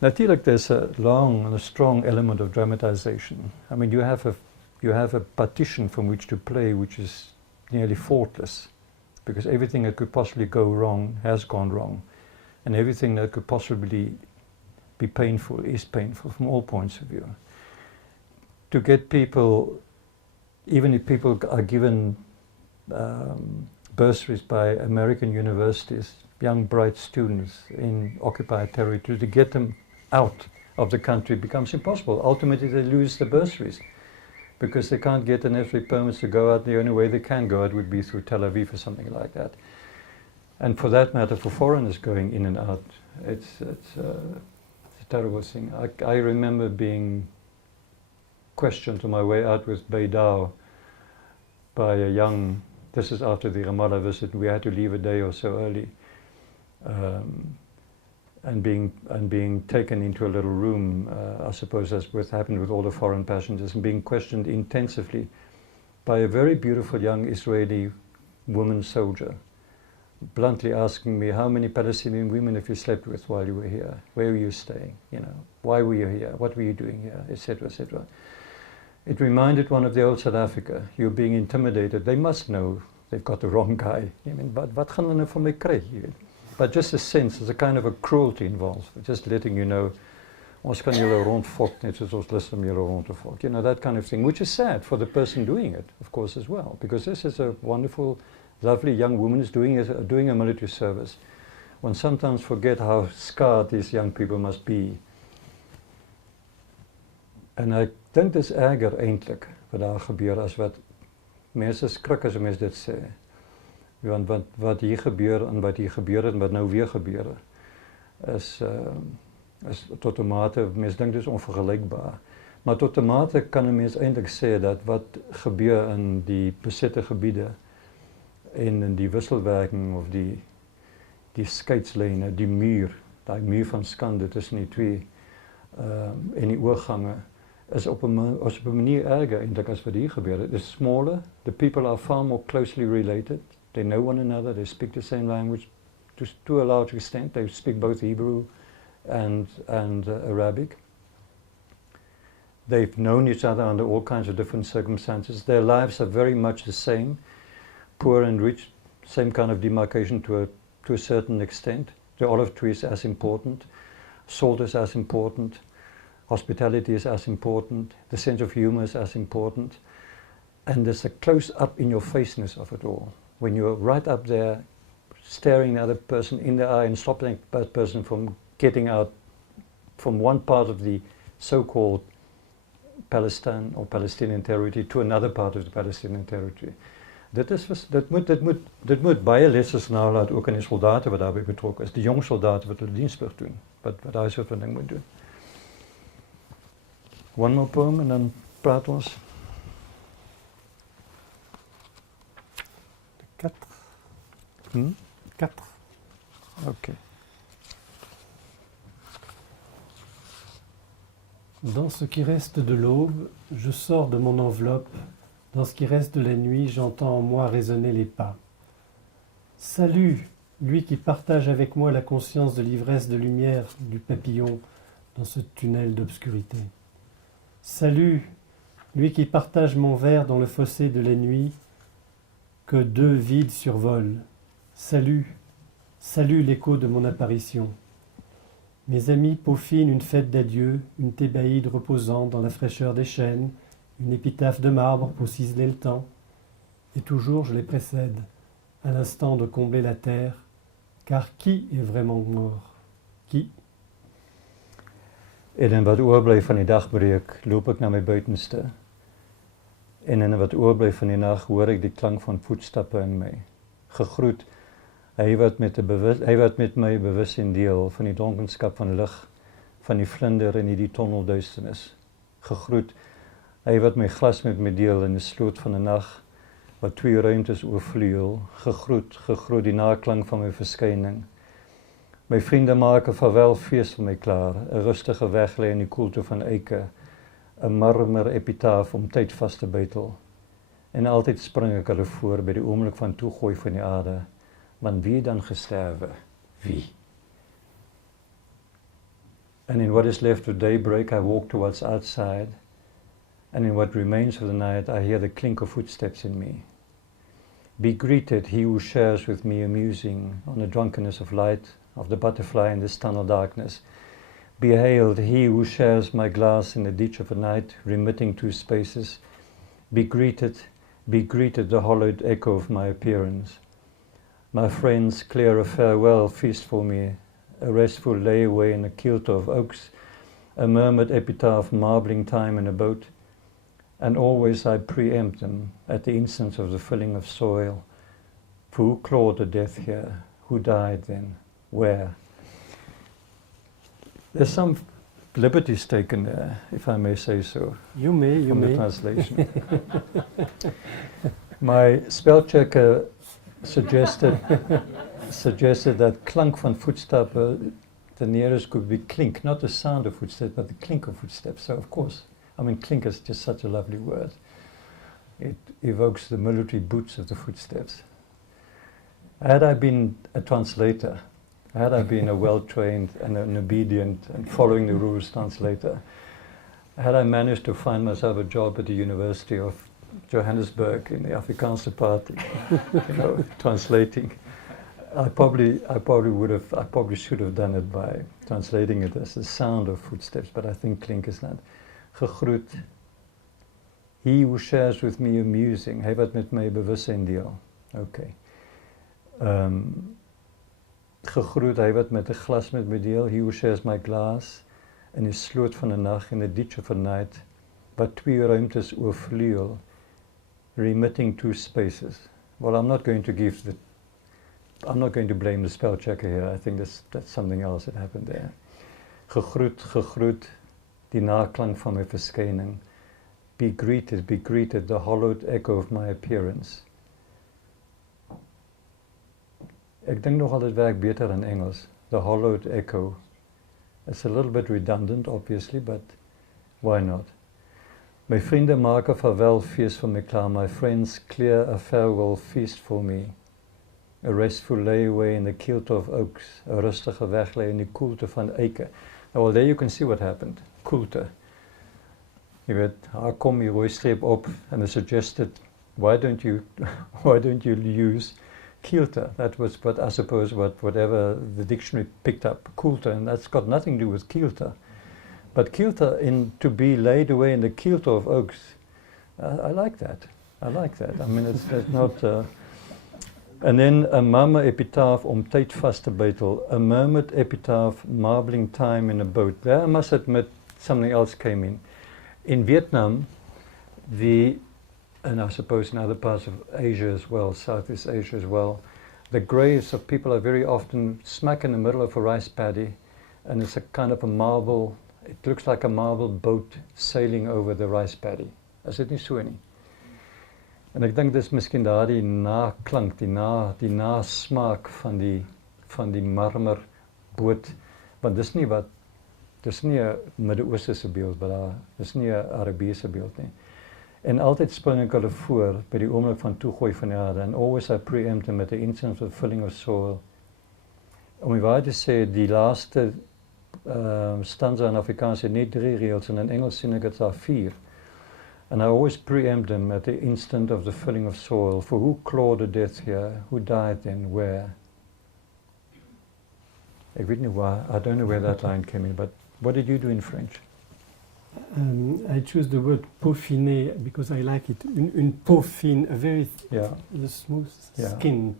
Natuurlijk, there's a long and a strong element of dramatization. I mean, you have a partition from which to play, which is nearly faultless, because everything that could possibly go wrong has gone wrong, and everything that could possibly be painful is painful from all points of view. To get people, even if people are given bursaries by American universities, young bright students in occupied territory, to get them out of the country becomes impossible. Ultimately they lose the bursaries because they can't get the necessary permits to go out. The only way they can go out would be through Tel Aviv or something like that. And for that matter, for foreigners going in and out, it's a terrible thing. I remember being questioned on my way out with Beidou by a young, this is after the Ramallah visit, we had to leave a day or so early, and being taken into a little room, I suppose that's what happened with all the foreign passengers, and being questioned intensively by a very beautiful young Israeli woman soldier, bluntly asking me, how many Palestinian women have you slept with while you were here? Where were you staying? You know, why were you here? What were you doing here? Etc., etc. It reminded one of the old South Africa. You're being intimidated. They must know they've got the wrong guy. I mean, but wat gaan hulle nou van my kry? But just a sense, there's a kind of a cruelty involved. Just letting you know, ons kan julle rondfok net soos ons lus om julle rond te fok. You know, that kind of thing, which is sad for the person doing it, of course, as well. Because this is a wonderful, lovely young woman who's doing a military service. One sometimes forget how scarred these young people must be. En ek dink dis erger eintlik wat daar gebeur as wat mense skrik as mense dit sê. Want wat hier gebeur en wat hier gebeur het en wat nou weer gebeur is tot 'n mate, mense dink dis onvergelykbaar. Maar tot 'n mate kan 'n mens eintlik sê dat wat gebeur in die besette gebiede en in die wisselwerking of die skeidslyne, die muur, daai muur van skande tussen die twee en die oorgange, is op 'n manier erger eintlik as wat hier gebeur het. It's smaller, the people are far more closely related, they know one another, they speak the same language to a large extent, they speak both Hebrew and Arabic. They've known each other under all kinds of different circumstances. Their lives are very much the same, poor and rich, same kind of demarcation to a certain extent. The olive tree is as important, salt is as important, hospitality is as important, the sense of humor is as important, and there's a close-up in-your-faceness of it all. When you're right up there, staring the other person in the eye and stopping that person from getting out from one part of the so-called Palestine or Palestinian territory to another part of the Palestinian territory. Dit moet baie lesse nalat ook aan die soldate wat daarbij betrokken is, die jong soldate wat hulle dienstplig doen, wat daai soort van ding moet doen. One more poem en dan praat ons. De 4. 4. Okay. Dans ce qui reste de l'aube, je sors de mon enveloppe. Dans ce qui reste de la nuit, j'entends en moi résonner les pas. Salut, lui qui partage avec moi la conscience de l'ivresse de lumière du papillon dans ce tunnel d'obscurité. Salut, lui qui partage mon verre dans le fossé de la nuit que deux vides survolent. Salut, salut l'écho de mon apparition. Mes amis peaufinent une fête d'adieu, une thébaïde reposant dans la fraîcheur des chênes, une épitaphe de marbre pour ciseler le temps. Et toujours je les précède, à l'instant de combler la terre, car qui est vraiment mort? Qui? En in wat oorbly van die dagbreek, loop ek na my buitenste. En in wat oorbly van die nag, hoor ek die klank van voetstappe in my. Gegroet, hy wat met my bewustzijn deel van die donkerskap van lig, van die vlinder en die tunnelduisternis. Gegroet, hy wat my glas met my deel in die sloot van die nag, wat twee ruimtes oorvleuel. Gegroet, gegroet die naklank van my verskyning. My vriende maak 'n vaarwelfees vir my klaar, 'n rustige weglê in die koelte van eike, 'n marmer epitaaf om tyd vas te bytel. En altyd spring ek hulle voor by die oomblik van toegooi van die aarde, want wie dan gesterwe? Wie? And in what is left of daybreak, I walk towards outside. And in what remains of the night, I hear the clink of footsteps in me. Be greeted, he who shares with me a musing on the drunkenness of light, of the butterfly in this tunnel darkness. Be hailed, he who shares my glass in the ditch of a night, remitting two spaces. Be greeted, the hollowed echo of my appearance. My friends, clear a farewell feast for me, a restful layaway in a kilt of oaks, a murmured epitaph marbling time in a boat, and always I preempt them at the instant of the filling of soil. For who clawed the death here? Who died then? Where? There's some liberties taken there, if I may say so. You may, from the translation. My spell checker suggested that klank van voetstappen, the nearest could be klink, not the sound of footsteps, but the clink of footsteps. So of course, I mean, klink is just such a lovely word. It evokes the military boots of the footsteps. Had I been a translator, had I been a well-trained and an obedient and following the rules translator, had I managed to find myself a job at the University of Johannesburg in the Afrikaans department, translating, I probably should have done it by translating it as the sound of footsteps, but I think klink is not. Gegroet. He who shares with me a musing. Hy wat met my bewussyn deel. Okay. Gegroet, hy wat met 'n glas met my deel. He who shares my glass in die sloot van 'n nag in the ditch of a night, wat twee ruimtes oorvleuel, remitting two spaces. Well, I'm not going to blame the spell checker here. I think that's something else that happened there. Gegroet, die naklank van my verskyning. Be greeted, the hollowed echo of my appearance. Ek dink nogal dit werk beter in Engels. The hollowed echo. It's a little bit redundant, obviously, but why not? My vriende maak 'n vaarwelfees vir my klaar. My friends clear a farewell feast for me. A restful layaway in the kilt of oaks. 'n rustige weglê in die koelte van eike. Well, there you can see what happened. Koelte. Jy weet, haar kom die rooi streep op and they suggested, why don't you use kilte? That was what I suppose whatever the dictionary picked up, kilte, and that's got nothing to do with kilte. But kilte to be laid away in the kilt of oaks, I like that. I mean, it's not. And then a mama epitaph om tyd vas te bytel, a murmured epitaph marbling time in a boat. There I must admit something else came in. In Vietnam, and I suppose in other parts of Asia as well, Southeast Asia as well, the graves of people are very often smack in the middle of a rice paddy, and it's a kind of a marble, it looks like a marble boat sailing over the rice paddy. Is dit nie so nie? En ek dink dis miskien daardie naklank, die nasmaak van die marmer boot, want dis nie 'n Midde-Oosterse beeld, maar dis nie 'n Arabiese beeld nie. En altyd spring ek hulle voor by die oomblik van toegooi van die aarde, and always I preempt them at the instant of filling of soil. Om die waarheid te sê, die laaste stanza in Afrikaans het net 3 reëls, en in Engels sien ek dit daar 4. And I always preempt them at the instant of the filling of soil. For who clawed the death here? Who died then? Where? Ek weet nie waar, I don't know where that line came in, but what did you do in French? I choose the word peaufiner because I like it. Une peau fine, a very smooth skin.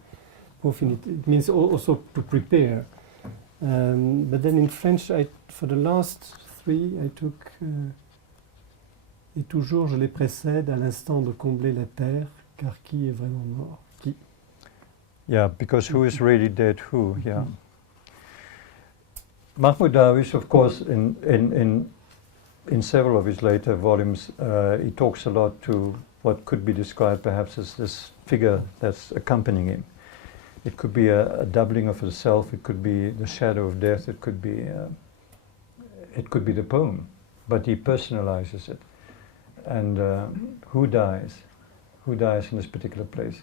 Peaufiner. It means also to prepare. But then in French, for the last 3, I took... Et toujours je les précède à l'instant de combler la terre, car qui est vraiment mort? Qui? Yeah, because who is really dead? Who? Yeah. Mahmoud Darwish, of course, in several of his later volumes, he talks a lot to what could be described perhaps as this figure that's accompanying him. It could be a doubling of the self. It could be the shadow of death. It could be the poem, but he personalizes it. And who dies? Who dies in this particular place?